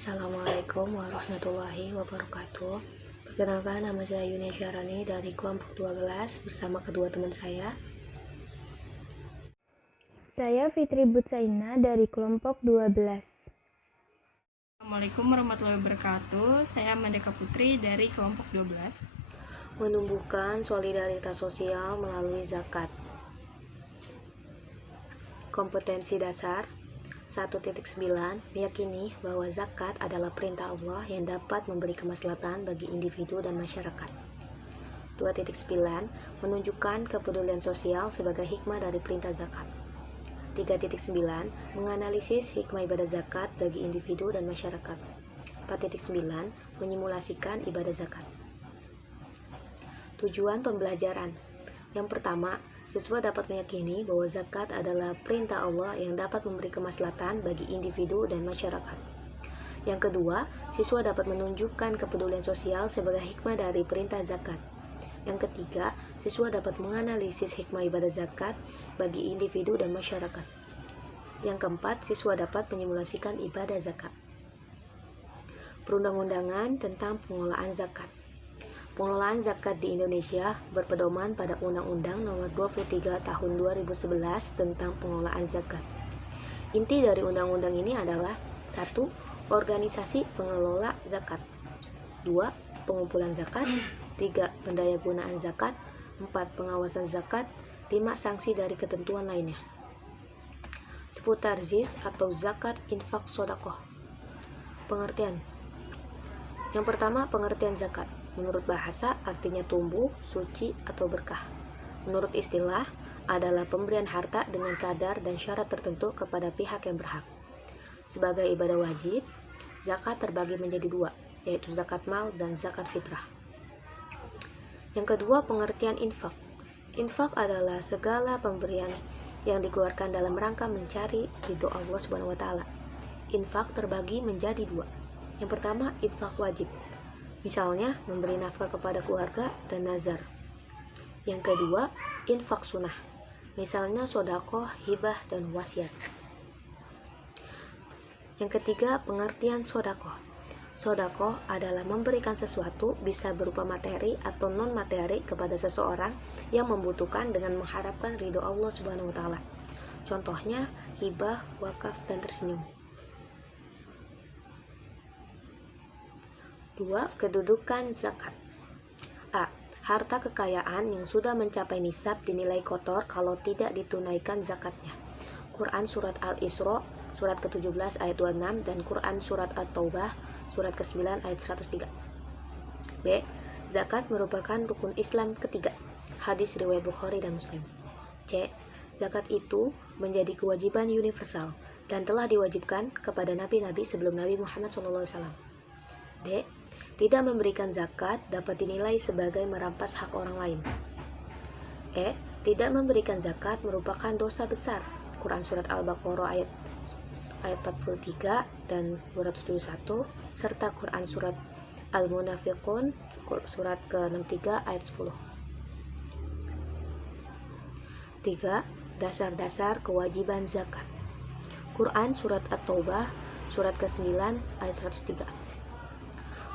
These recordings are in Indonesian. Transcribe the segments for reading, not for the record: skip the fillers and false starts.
Assalamualaikum warahmatullahi wabarakatuh. Perkenalkan, nama saya Yunia Syarani dari kelompok 12 bersama kedua teman saya. Saya Fitri Butsaina dari kelompok 12. Assalamualaikum warahmatullahi wabarakatuh. Saya Mandeka Putri dari kelompok 12. Menumbuhkan solidaritas sosial melalui zakat. Kompetensi dasar 1.9 meyakini bahwa zakat adalah perintah Allah yang dapat memberi kemaslahatan bagi individu dan masyarakat. 2.9 menunjukkan kepedulian sosial sebagai hikmah dari perintah zakat. 3.9 menganalisis hikmah ibadah zakat bagi individu dan masyarakat. 4.9 menyimulasikan ibadah zakat. Tujuan pembelajaran. Yang pertama, siswa dapat meyakini bahwa zakat adalah perintah Allah yang dapat memberi kemaslahatan bagi individu dan masyarakat. Yang kedua, siswa dapat menunjukkan kepedulian sosial sebagai hikmah dari perintah zakat. Yang ketiga, siswa dapat menganalisis hikmah ibadah zakat bagi individu dan masyarakat. Yang keempat, siswa dapat menyimulasikan ibadah zakat. Perundang-undangan tentang pengelolaan zakat. Pengelolaan zakat di Indonesia berpedoman pada Undang-Undang Nomor 23 Tahun 2011 tentang pengelolaan zakat. Inti dari undang-undang ini adalah 1. Organisasi pengelola zakat. 2. Pengumpulan zakat. 3. Pendayagunaan zakat. 4. Pengawasan zakat. 5. Sanksi dari ketentuan lainnya. Seputar ZIS atau zakat infak sodakoh. Pengertian. Yang pertama, pengertian zakat. Menurut bahasa, artinya tumbuh, suci, atau berkah. Menurut istilah, adalah pemberian harta dengan kadar dan syarat tertentu kepada pihak yang berhak. Sebagai ibadah wajib, zakat terbagi menjadi dua, yaitu zakat mal dan zakat fitrah. Yang kedua, pengertian infak. Infak adalah segala pemberian yang dikeluarkan dalam rangka mencari ridho Allah Subhanahu wa Ta'ala. Infak terbagi menjadi dua. Yang pertama, infak wajib. Misalnya, memberi nafkah kepada keluarga dan nazar. Yang kedua, infak sunnah. Misalnya, sodakoh, hibah, dan wasiat. Yang ketiga, pengertian sodakoh. Sodakoh adalah memberikan sesuatu, bisa berupa materi atau non-materi kepada seseorang yang membutuhkan dengan mengharapkan ridho Allah Subhanahu wa Ta'ala. Contohnya, hibah, wakaf, dan tersenyum. 2. Kedudukan zakat. A. Harta kekayaan yang sudah mencapai nisab dinilai kotor kalau tidak ditunaikan zakatnya. Quran Surat Al-Isra, Surat ke-17 ayat 26 dan Quran Surat At-Taubah, Surat ke-9 ayat 103. B. Zakat merupakan rukun Islam ketiga. Hadis riwayat Bukhari dan Muslim. C. Zakat itu menjadi kewajiban universal dan telah diwajibkan kepada nabi-nabi sebelum Nabi Muhammad SAW. D. Tidak memberikan zakat dapat dinilai sebagai merampas hak orang lain. E. Tidak memberikan zakat merupakan dosa besar. Quran Surat Al-Baqarah ayat 43 dan 271 serta Quran Surat Al-Munafiqun Surat ke-63 ayat 10. 3. Dasar-dasar kewajiban zakat. Quran Surat At-Taubah Surat ke-9 ayat 103.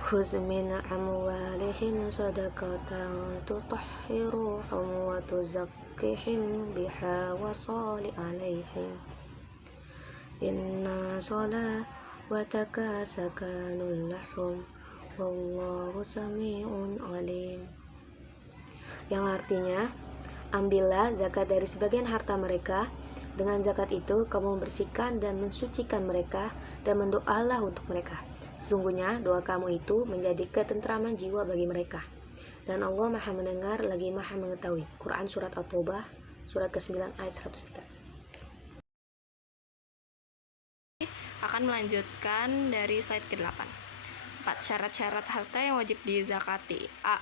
Khudz min amwalihim sadaqatan tutahhiruhum wa tuzakkihim biha wa shalli alaihim inna salawataka sakanun lahum wallahu sami'un alim. Yang artinya, ambillah zakat dari sebagian harta mereka. Dengan zakat itu kamu membersihkan dan mensucikan mereka dan mendoalah untuk mereka. Sesungguhnya doa kamu itu menjadi ketentraman jiwa bagi mereka. Dan Allah Maha mendengar lagi Maha mengetahui. Quran Surat At-Taubah Surat ke-9 ayat 103. Akan melanjutkan dari slide ke-8. 4. Syarat-syarat harta yang wajib dizakati. A.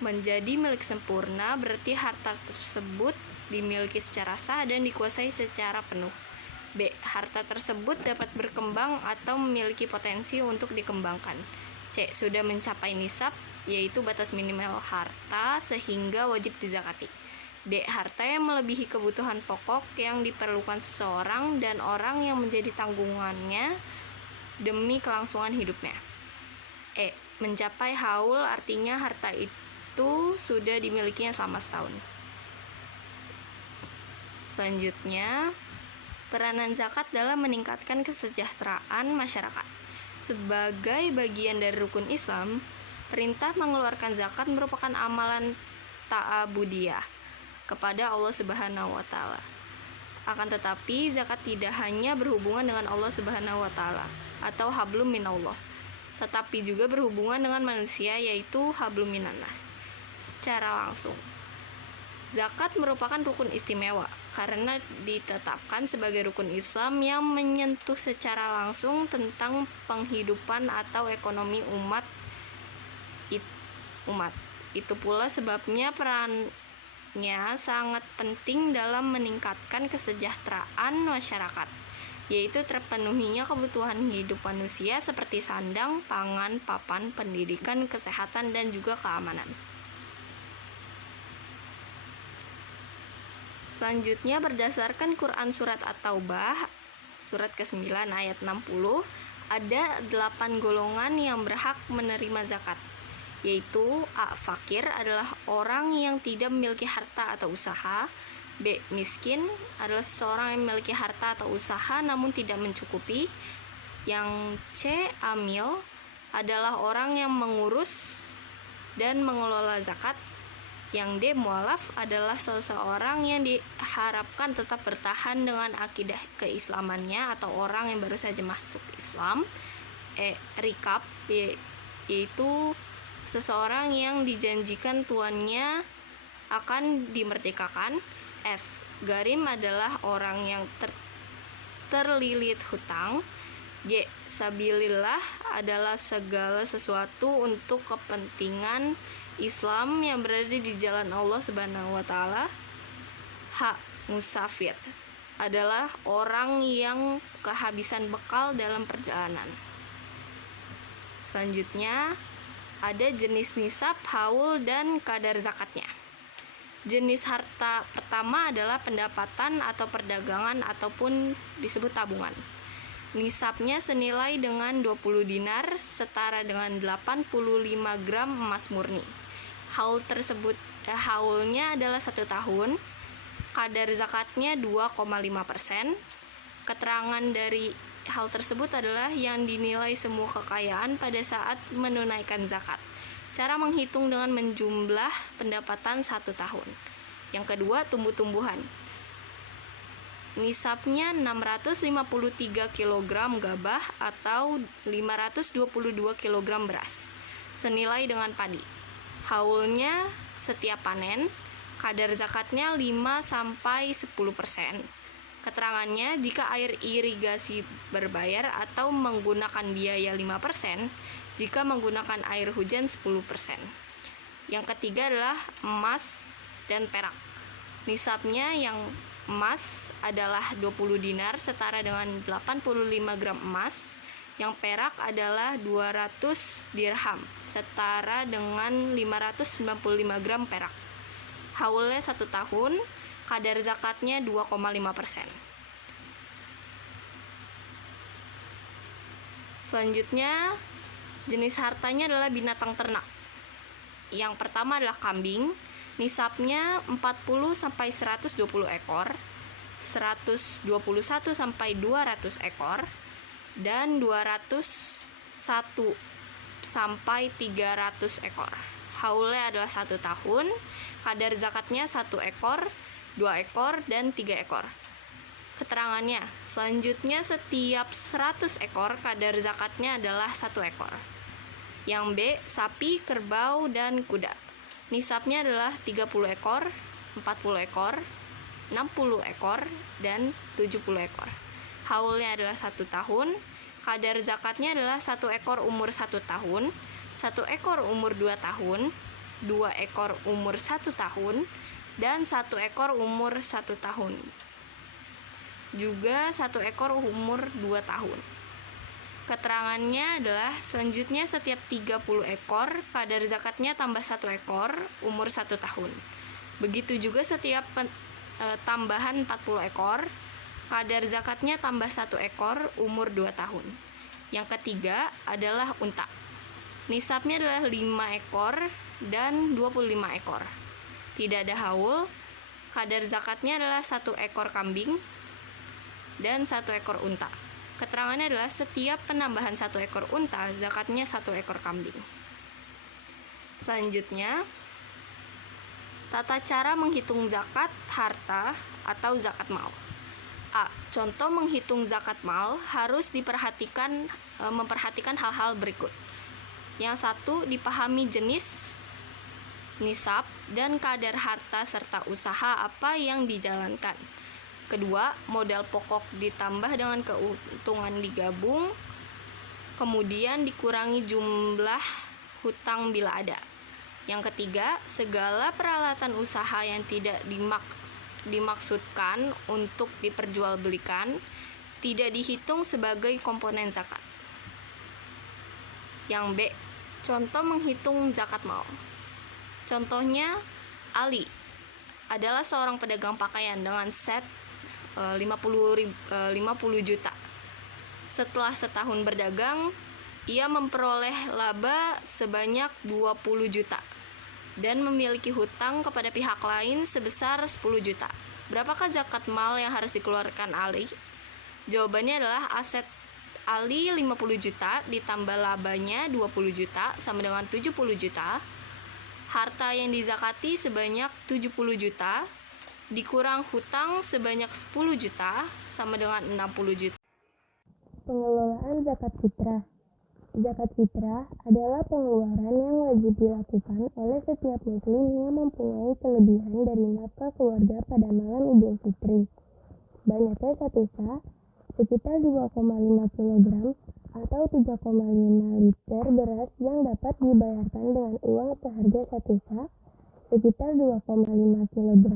Menjadi milik sempurna berarti harta tersebut dimiliki secara sah dan dikuasai secara penuh. B. Harta tersebut dapat berkembang atau memiliki potensi untuk dikembangkan. C. Sudah mencapai nisab, yaitu batas minimal harta sehingga wajib dizakati. D. Harta yang melebihi kebutuhan pokok yang diperlukan seseorang dan orang yang menjadi tanggungannya demi kelangsungan hidupnya. Mencapai haul artinya harta itu sudah dimilikinya selama setahun. Selanjutnya, peranan zakat dalam meningkatkan kesejahteraan masyarakat. Sebagai bagian dari rukun Islam, perintah mengeluarkan zakat merupakan amalan ta'abudiyah kepada Allah Subhanahu wa taala. Akan tetapi, zakat tidak hanya berhubungan dengan Allah Subhanahu wa taala atau hablum minallah, tetapi juga berhubungan dengan manusia, yaitu hablum minannas secara langsung. Zakat merupakan rukun istimewa karena ditetapkan sebagai rukun Islam yang menyentuh secara langsung tentang penghidupan atau ekonomi umat. Itu pula sebabnya perannya sangat penting dalam meningkatkan kesejahteraan masyarakat, yaitu terpenuhinya kebutuhan hidup manusia seperti sandang, pangan, papan, pendidikan, kesehatan, dan juga keamanan. Selanjutnya, berdasarkan Quran Surat At-Taubah, surat ke-9 ayat 60, ada 8 golongan yang berhak menerima zakat, yaitu A. Fakir adalah orang yang tidak memiliki harta atau usaha. B. Miskin adalah seseorang yang memiliki harta atau usaha namun tidak mencukupi. Yang C. Amil adalah orang yang mengurus dan mengelola zakat. Yang D. Mualaf adalah seseorang yang diharapkan tetap bertahan dengan akidah keislamannya atau orang yang baru saja masuk Islam. Rikab yaitu seseorang yang dijanjikan tuannya akan dimerdekakan. F. Garim adalah orang yang terlilit hutang. G. Sabilillah adalah segala sesuatu untuk kepentingan Islam yang berada di jalan Allah Subhanahu wa taala. H. Musafir adalah orang yang kehabisan bekal dalam perjalanan. Selanjutnya, ada jenis nisab, haul, dan kadar zakatnya. Jenis harta pertama adalah pendapatan atau perdagangan ataupun disebut tabungan. Nisabnya senilai dengan 20 dinar, setara dengan 85 gram emas murni. Haulnya adalah 1 tahun. Kadar zakatnya 2,5%. Keterangan dari hal tersebut adalah yang dinilai semua kekayaan pada saat menunaikan zakat. Cara menghitung dengan menjumlah pendapatan 1 tahun. Yang kedua, tumbuh-tumbuhan. Nisabnya 653 kg gabah atau 522 kg beras, senilai dengan padi. Haulnya setiap panen. Kadar zakatnya 5-10%. Keterangannya, jika air irigasi berbayar atau menggunakan biaya 5%, jika menggunakan air hujan 10%. Yang ketiga adalah emas dan perak. Nisabnya yang emas adalah 20 dinar setara dengan 85 gram emas. Yang perak adalah 200 dirham setara dengan 595 gram perak. Haulnya 1 tahun. Kadar zakatnya 2,5%. Selanjutnya, jenis hartanya adalah binatang ternak. Yang pertama adalah kambing. Nisabnya 40-120 ekor, 121-200 ekor, dan 201-300 ekor. Haulnya adalah 1 tahun. Kadar zakatnya 1 ekor, 2 ekor, dan 3 ekor. Keterangannya, selanjutnya setiap 100 ekor kadar zakatnya adalah 1 ekor. Yang B, sapi, kerbau, dan kuda. Nisabnya adalah 30 ekor, 40 ekor, 60 ekor, dan 70 ekor. Haulnya adalah 1 tahun. Kadar zakatnya adalah 1 ekor umur 1 tahun, 1 ekor umur 2 tahun, 2 ekor umur 1 tahun, dan 1 ekor umur 1 tahun. Juga 1 ekor umur 2 tahun. Keterangannya adalah selanjutnya setiap 30 ekor kadar zakatnya tambah 1 ekor umur 1 tahun. Begitu juga setiap tambahan 40 ekor kadar zakatnya tambah 1 ekor umur 2 tahun. Yang ketiga adalah unta. Nisabnya adalah 5 ekor dan 25 ekor. Tidak ada haul. Kadar zakatnya adalah 1 ekor kambing dan 1 ekor unta. Keterangannya adalah setiap penambahan 1 ekor unta, zakatnya 1 ekor kambing. Selanjutnya, tata cara menghitung zakat harta atau zakat mal. A. Contoh menghitung zakat mal harus memperhatikan hal-hal berikut. Yang satu, dipahami jenis, nisab, dan kadar harta serta usaha apa yang dijalankan. Kedua, modal pokok ditambah dengan keuntungan digabung, kemudian dikurangi jumlah hutang bila ada. Yang ketiga, segala peralatan usaha yang tidak dimaksudkan untuk diperjualbelikan tidak dihitung sebagai komponen zakat. Yang B, contoh menghitung zakat mal. Contohnya, Ali adalah seorang pedagang pakaian dengan set 50 juta. Setelah setahun berdagang, ia memperoleh laba sebanyak 20 juta dan memiliki hutang kepada pihak lain sebesar 10 juta. Berapakah zakat mal yang harus dikeluarkan Ali? Jawabannya adalah aset Ali 50 juta ditambah labanya 20 juta sama dengan 70 juta. Harta yang dizakati sebanyak 70 juta dikurang hutang sebanyak 10 juta sama dengan 60 juta. Pengelolaan zakat fitrah. Zakat fitrah adalah pengeluaran yang wajib dilakukan oleh setiap muslim yang mempunyai kelebihan dari nafkah keluarga pada malam Idul Fitri. Banyaknya satu sah, sekitar 2,5 kg atau 3,5 liter beras yang dapat dibayarkan dengan uang seharga satu sah, sekitar 2,5 kg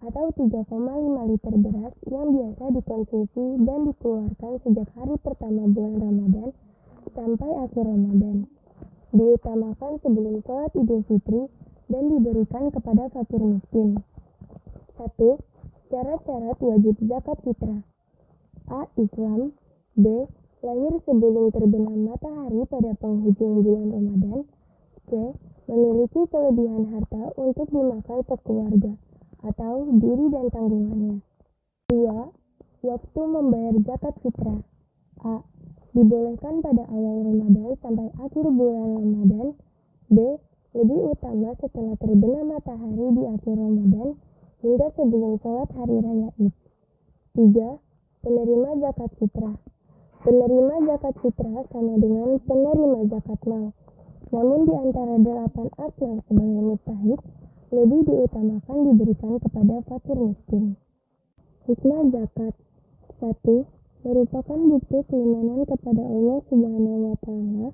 atau 3,5 liter beras yang biasa dikonsumsi dan dikeluarkan sejak hari pertama bulan Ramadan sampai akhir Ramadan. Diutamakan sebelum sholat Idul Fitri dan diberikan kepada fakir miskin. 1. Syarat-syarat wajib zakat fitrah. A. Islam. B. Lahir sebelum terbenam matahari pada penghujung bulan Ramadan. C. Memiliki kelebihan harta untuk dimakan sekeluarga atau diri dan tanggungannya. 2. Waktu membayar zakat fitrah. A. Dibolehkan pada awal Ramadan sampai akhir bulan Ramadan. B. Lebih utama setelah terbenam matahari di akhir Ramadan hingga sebelum sholat hari raya Id. 3. Penerima zakat fitrah. Penerima zakat fitrah sama dengan penerima zakat mal. Namun di antara 8 asal sebagai mustahik, lebih diutamakan diberikan kepada fakir miskin. Hikmah zakat. 1. Merupakan bukti keimanan kepada Allah Subhanahu wa Ta'ala,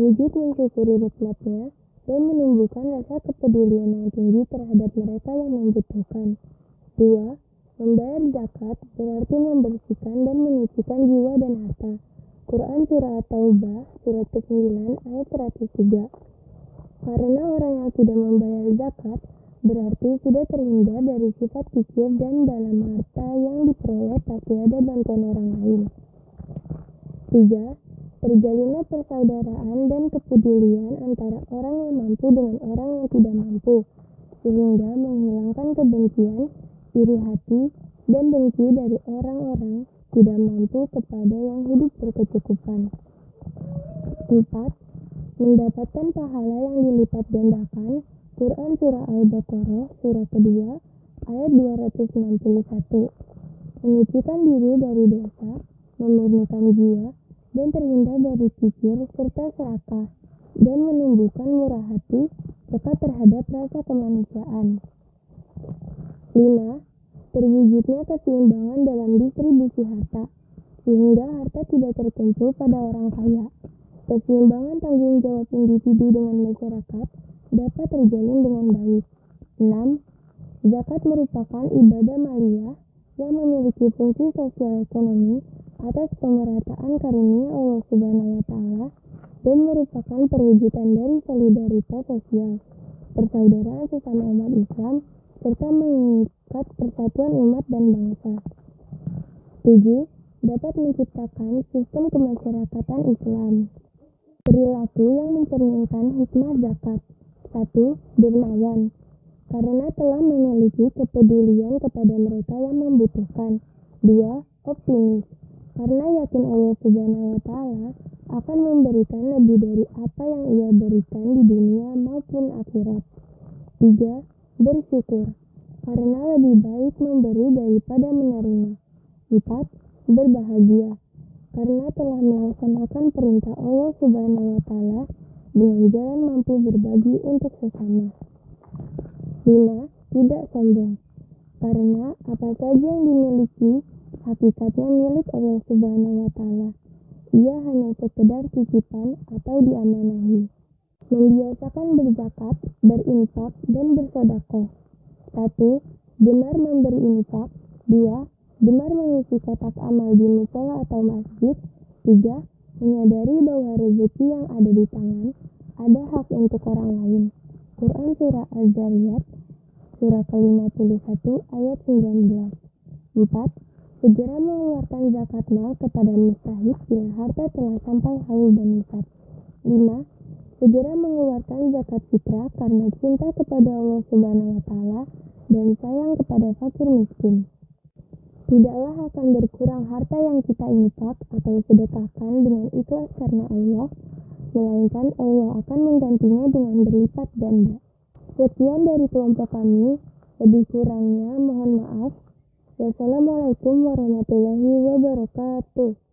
wujud mensyukuri nikmatnya, dan menumbuhkan rasa kepedulian yang tinggi terhadap mereka yang membutuhkan. 2. Membayar zakat berarti membersihkan dan menyucikan jiwa dan harta. Quran Surah At-Taubah, surat ke-9 ayat 103. Karena orang yang tidak membayar zakat berarti sudah terhindar dari sifat kikir dan dalam harta yang diperoleh pasti ada bantuan orang lain. 3. Terjalinnya persaudaraan dan kepedulian antara orang yang mampu dengan orang yang tidak mampu, sehingga menghilangkan kebencian, iri hati, dan dengki dari orang-orang tidak mampu kepada yang hidup berkecukupan. 4. Mendapatkan pahala yang dilipat gandakan. Quran Surah Al-Baqarah, surah kedua, ayat 261. Menyucikan diri dari dosa, memurnikan jiwa, dan terhindar dari kikir serta serakah, dan menumbuhkan murah hati, peka terhadap rasa kemanusiaan. 5. Terwujudnya keseimbangan dalam distribusi harta, sehingga harta tidak terkumpul pada orang kaya. Keseimbangan tanggung jawab individu dengan masyarakat dapat terjalin dengan baik. 6. Zakat merupakan ibadah maliyah yang memiliki fungsi sosial ekonomi atas pemerataan karunia Allah Subhanahu wa Ta'ala dan merupakan perwujudan dari solidaritas sosial, persaudaraan sesama umat Islam, serta mengikat persatuan umat dan bangsa. 7. dapat menciptakan sistem kemasyarakatan Islam. Perilaku yang mencerminkan hikmah zakat. 1. Dermawan, karena telah memiliki kepedulian kepada mereka yang membutuhkan. 2. Optimis, karena yakin Allah Subhanahu wa Ta'ala akan memberikan lebih dari apa yang Ia berikan di dunia maupun akhirat. 3. Bersyukur, karena lebih baik memberi daripada menerima. 4. Berbahagia, karena telah melaksanakan perintah Allah Subhanahu wa Ta'ala dengan jalan mampu berbagi untuk sesama. 5. Tidak sombong, karena apa saja yang dimiliki hakikatnya milik Allah Subhanahu wa Ta'ala. Ia hanya sekedar titipan atau diamanahi. Membiasakan berzakat, berinfak, dan bersedekah. 1. Gemar memberi infak. 2. Gemar mengisi kotak amal di musola atau masjid. 3. Menyadari bahwa rezeki yang ada di tangan ada hak untuk orang lain. Quran Surah Az-Zariyat, Surah ke-51 ayat 19. 4. Segera mengeluarkan zakat mal kepada mustahik bila harta telah sampai haul dan nisab. 5. Segera mengeluarkan zakat fitrah karena cinta kepada Allah Subhanahu wa Ta'ala dan sayang kepada fakir miskin. Tidaklah akan berkurang harta yang kita infak atau sedekahkan dengan ikhlas karena Allah, melainkan Allah akan menggantinya dengan berlipat ganda. Sekian dari kelompok kami, lebih kurangnya mohon maaf. Wassalamualaikum warahmatullahi wabarakatuh.